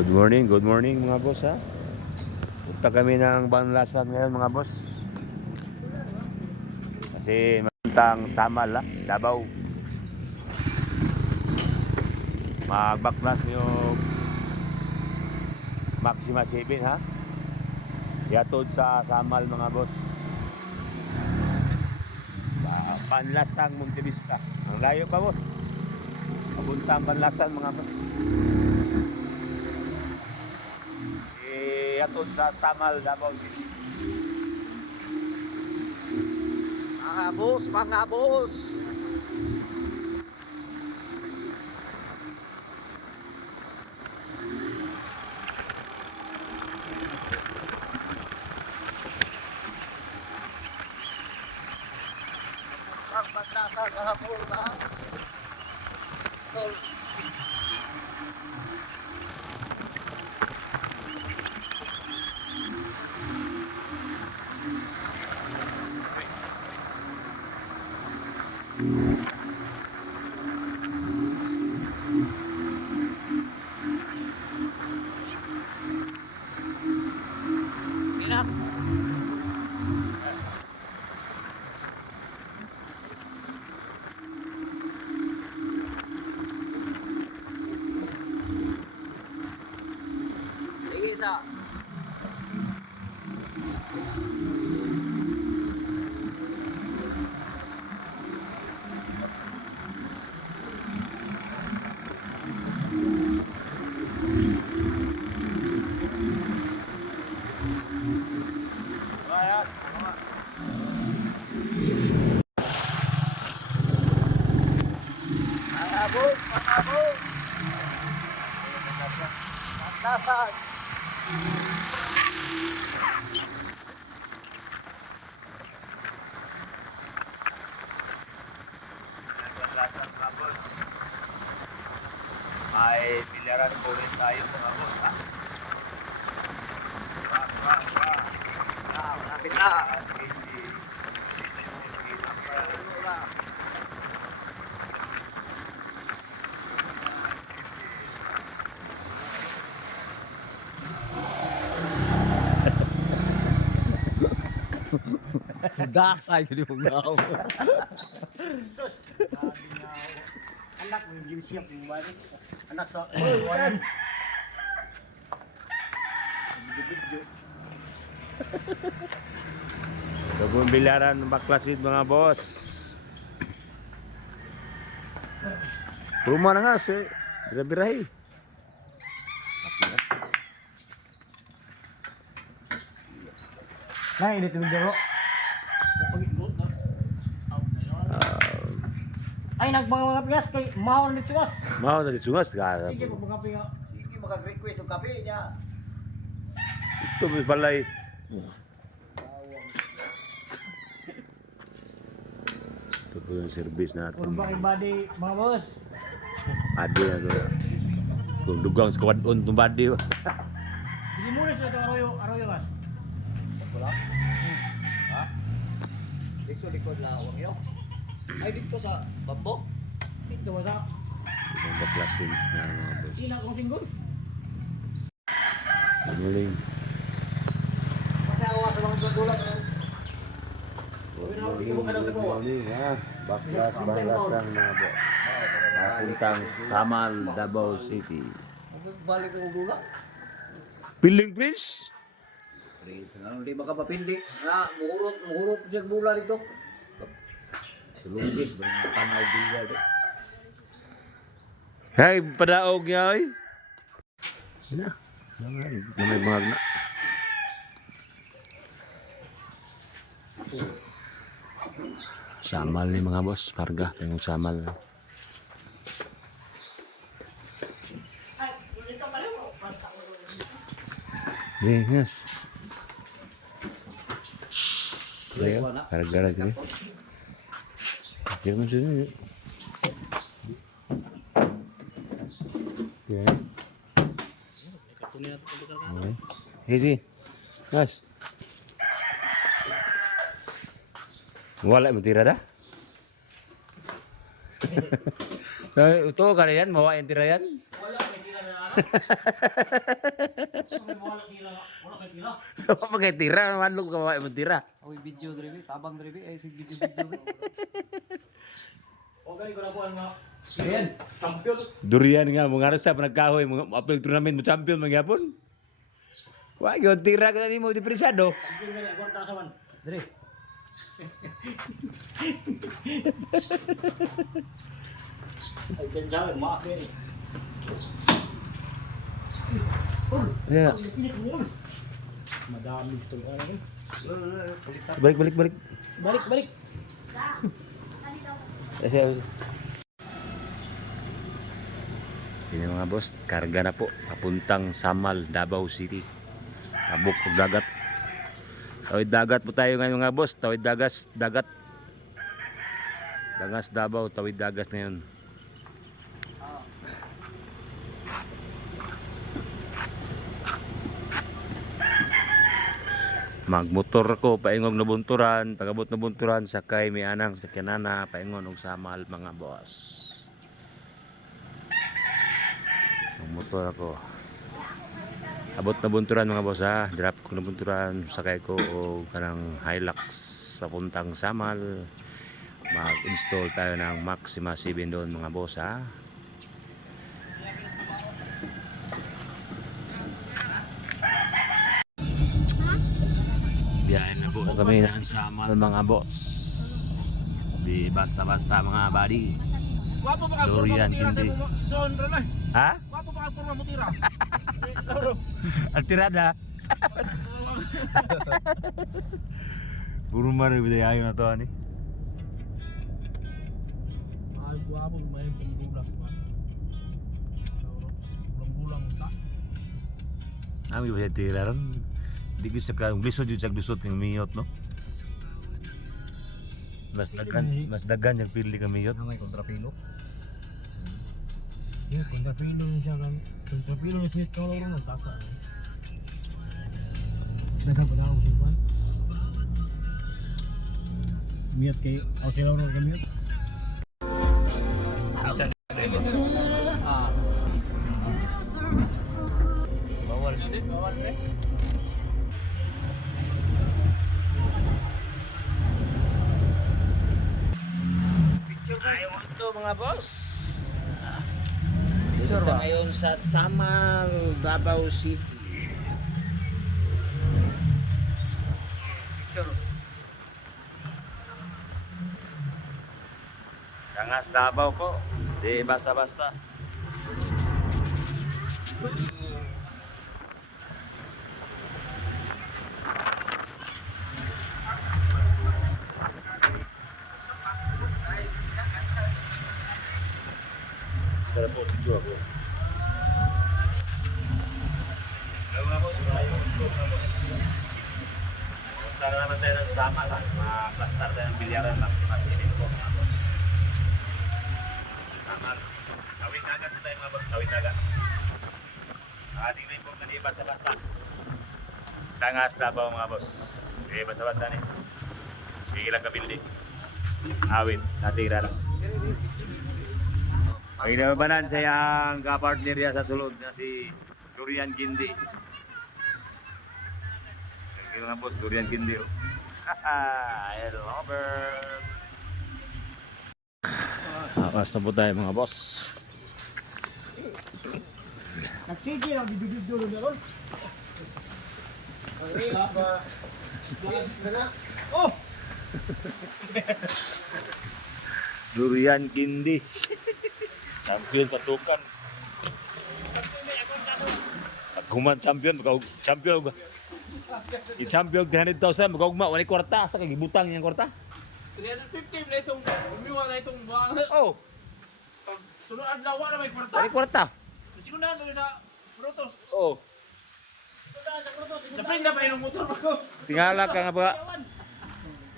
Good morning mga boss ha. Punta kami ng Banlasan ngayon mga boss. Kasi mantang Samal ha, Davao. Magbaklas yung Maxima 7 ha. Yatod sa Samal mga boss. Banlasan Montevista. Ang layo pa boss. Papuntang Banlasan mga boss. Yatod sa Samal, Davao City. Mga boss. Ang magnasa kahapon sa stall. Inak. Isa. Ayan. Mga boss. Magnasan. Banlasan mga boss. May milyaran po rin tayo mga boss ha. Malapit na. Dasay ko di mo ngaw. Anak mo yung siap yung balik. Anak sa Tugong bilaran baklasid mga boss. Rumah na nga si birahe. Nah, ini tuh jero. Ay nagmanga pias kay mahon ni Chuas. Mau tadi sungas ka. Sige mo mga pinga. Hindi mag-request ng kape niya. Ito balay. Ito po yung service natin. Urban body mga boss. Adi na to. Kung dugang squad on tumbadi. Hindi mo na sila arayo mas. Wala? Ha? Dito likod lawang yun. Ay dito sa bambok. Dito wala. Isang baklasin na mga boss. Ina kong singgol. Muling. Pati ako sa mga gulat. Muling ha. Baklas banglasan mga boss. Napuntang Samal, Davao City. Balik ang gula. Piling Prince? Hindi makapapindi. Muhurot siya gula dito. Sulungkis, bering tanaw bilya do. Hey, padaog niya oy. Na. Na may magna. Samal ni mga boss, karga yung samal. Yes. Ayo, karga lagi. Jangan sini. Ya. Hezi. Mas. Wala mo tira dah. Ito kalian bawa yang tira yan? Wala may tira na Apa kay tira manlog ka wa mo tira. Oy video drive, tabang drive ay sig video. Okay ko na kuan nga. Yan, champion. Durian nga mga sa panagkahoy mga apel tournament mo champion magyapon. Wa gyud tira ka nimo di presado. Champion ka na, kwarta sa man. Dre. Ay, dyan sa akin, maakir eh. Yeah. Madami ito ka na rin. Balik. Balik. Ini mga boss, karga na po papuntang Samal, Davao City. Tabok og dagat. Tawid dagat po tayo ngayon mga boss, tawid dagat. Dangas Davao, tawid dagat ngayon. Magmotor ko paingog na bunturan, pagabot na bunturan sakay may anang sa kanana paingon og Samal mga boss. Magmotor ako. Abot na bunturan mga boss ha. Drop ko na bunturan, sakay ko og kanang Hilux papuntang Samal. Mag-install tayo ng Maxima 7 doon mga boss ha. Biyahin na po kami ng Samal mga boss. Di basta-basta mga buddy. Wapo pa ang Durian, purma mo tira sa hindi. son Ronay. Ha? Wapo pa ang purma mo tira. Ang tirada. Puro mara bidayayo na to ani. Ay wapo may pembulas pa. Bulang ta. Ami ba tira ron? Di ko sa lisod yung saglusot ng miyot no. Mas dagan yung pili ka miyot. May kontrapilo. Yeah, kontrapilo niya siya kan. Kontrapilo niya siya kalau orang ng taka. Nagkapala ako sa pan. Miyot kay ako sila orang kamiyot. Bawal eh. Ayaw ito mga boss. Picture Dito ba? ngayon sa Samal, Davao City. Picture. Dangas Davao po. Di basta-basta. Tara po, video ako. Hello mga boss, mga boss. Punta na naman tayo ng Samal ha. Maplastar tayo ng bilyaran Maxima 7 po mga boss. Samal. Tawid dagat tayo mga boss, tawid dagat. Ating na po na basta-basta. Dangas Davao mga boss. Di basta-basta ni. Sige lang kapildi. Awit, natira lang. May nababanan sa yung kapartner niya sa sulod na si Durian Gindi. Sige mga boss, Durian Gindi. Hello, Robert. Basta po tayo mga boss. Nagsige lang bibidyo niya ron. Oh, Durian Gindi. Champion patukan. Pagkuman champion, champion. I-champion 300,000, magkaugma, wala kwarta. Sa kay gibutang niyang kwarta. 350 na itong umiwa na itong buwan. Oh, Sunod adlaw na may kwarta. wala kwarta. Sigunan mo sa Protos. Oh, Sa prenda pa yung motor ko. tingala ka nga ba?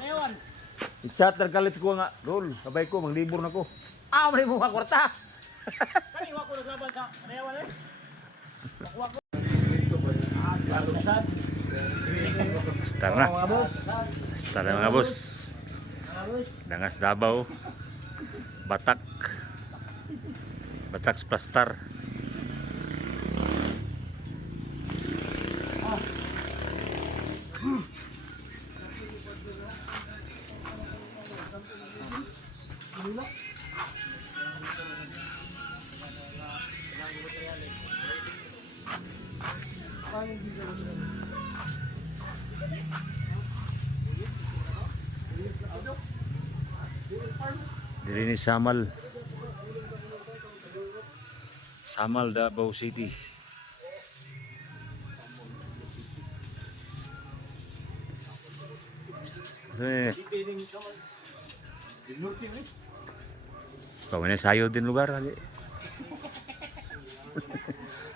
Rewan. I-chat ng kalit ko nga, Rol, sabay ko, manglibur na ko. Ah, may mga kwarta. Kani wa ko naglaban sa Rewan eh. Star na. Star na mga boss. Dangas Davao. Batak. Batak Plastar. Diri ni Samal. Samal, Davao City. Kasi kau ini sayod din lugar ali.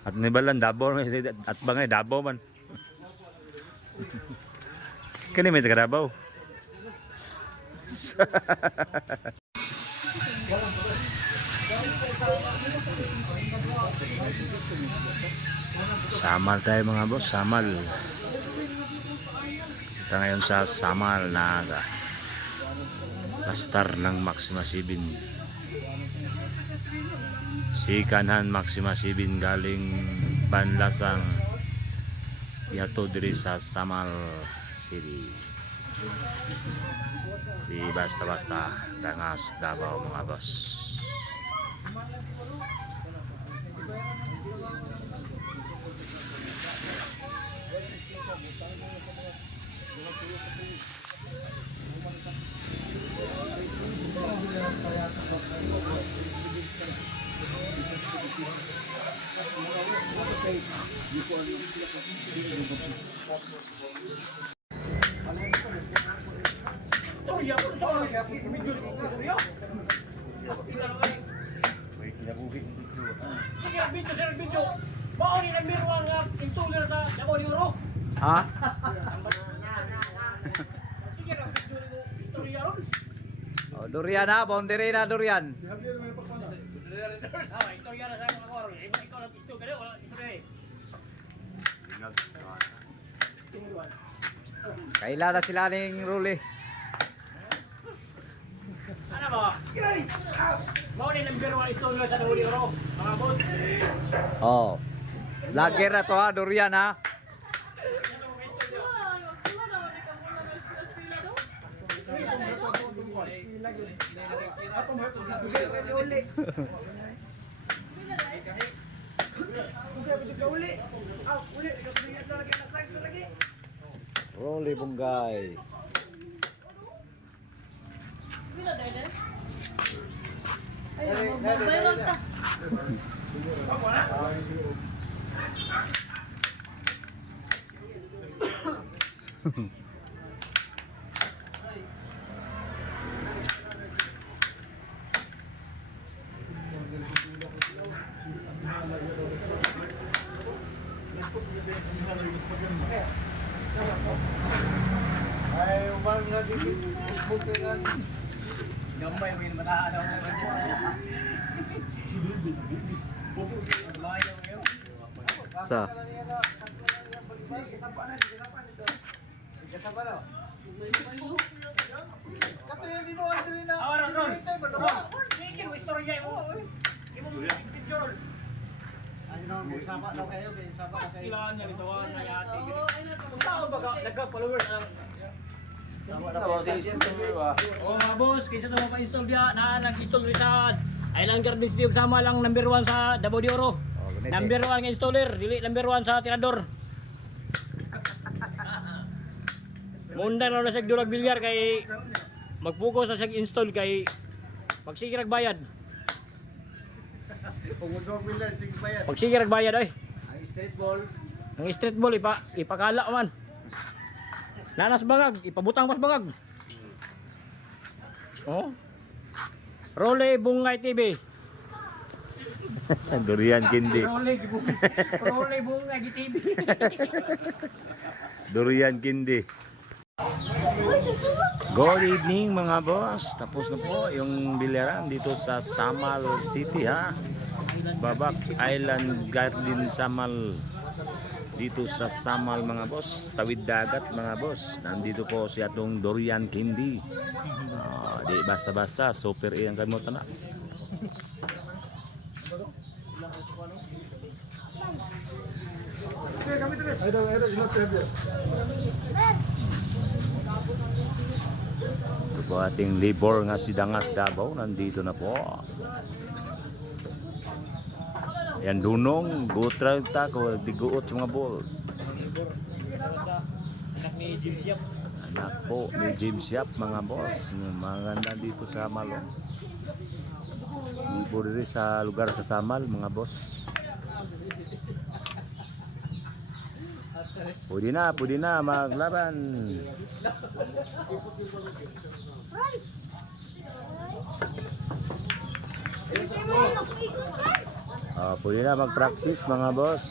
At nibalan Davao at bangay Davao man. Kani may taga Davao. Samal tayo mga boss, Samal. Kita ngayon sa Samal na star ng Maxima 7. Si Kanhan Maxima 7 galing Banlasang yato diri sa Samal City. Di basta-basta dangas Davao mga boss. Ha? Oh, durian ha, boundary na durian. Kailan na sila ning ruli? Ano ba? Mau ni number 1 istorya sa Dawali Oro, mga boss. Oh. Lager na to ha, durian ha. Rolly Bunggay. Ay, umang na dito. Gambay mo yung mataan ako. Sa? Kato yung dinuan din na. Awan, Ron. Sige mo istorya mo. Hindi mo picture. Sapa daw kayo, sapa kayo. Pastilan niya ito na yati. Kung tao ba nagka-followers lang. Oh, mga boss, kaysa ito mapa-install diya, nag-install rin sa Island Gardens View, sama lang number 1 sa Davao de Oro. Number 1 nga installer, dili number 1 sa tirador. Munda na sa dulag bilyar kay mag-focus sa install kay pagsige nagbayad. Pagsige nagbayad ay. Ang street ball ipakala man. Nanas bangag, ipabutang pas bangag. Oh. Rolly Bunggay TV. Durian Kindi. Rolly Bunggay TV. Durian Kindi. Good evening mga boss. Tapos na po yung bilyaran dito sa Samal City ha. Babak Island Garden Samal. Dito sa Samal mga boss, tawid dagat mga boss. Nandito po si atong Durian Kindi. Di basta-basta, super iyang kamutan na. Ito po ating libor nga si Dangas Davao, nandito na po. Yan dunong, gutra ta ko, tiguot sa mga ball. Anak ni Jim Siap. Anak po ni James Yap mga boss. Maganda dito sa Malo. Libo diri sa lugar sa Samal mga boss. Pwede na maglaban. Pwede na mag-practice mga boss.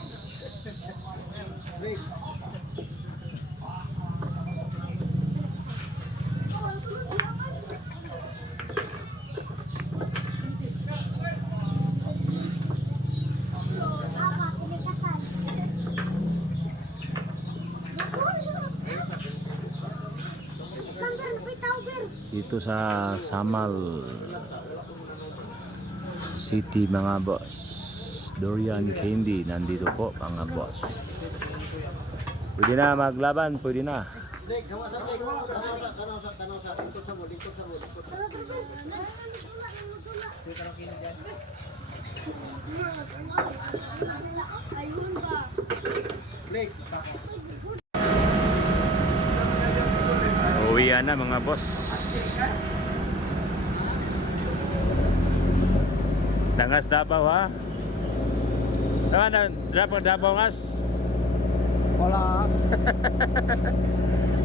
Dito sa Samal City mga boss. Durian Candy nandito po mga boss. Pwede na maglaban, pwede na. Uwian na mga boss. Dangas Davao ha. Tama na, drop ang Davao ngas. Wala.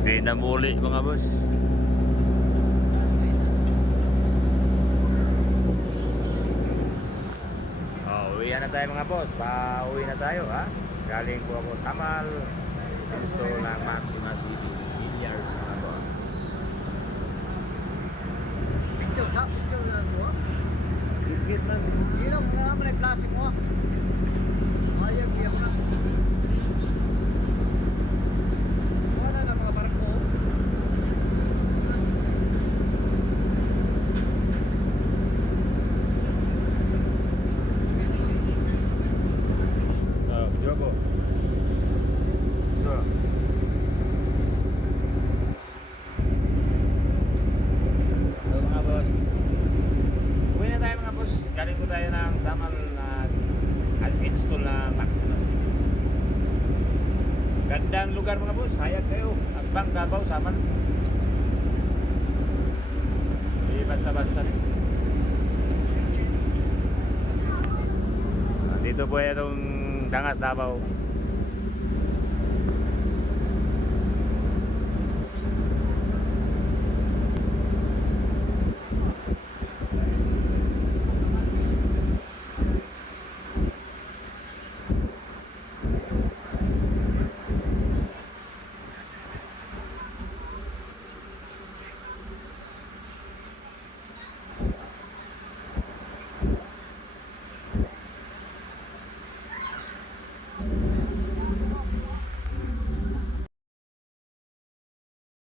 Di na muli mga boss. Uwi na tayo mga boss. Pauwi na tayo ha. Galing po ako sa Samal. Gusto ng Maxima City Vineyard mga boss. Picture na mo. Git lang. Dito mo naman ang klase mo. Ayaw kaya mo na. Wala na mga barko. Jogo. So mga boss. Uwi na tayo mga boss. Galing po tayo ng Samal na install na Maxima City. Gandang lugar mga boss. Hayag kayo. Agbang, Davao, Samal. Basta-basta rin. Dito po itong Dangas Davao.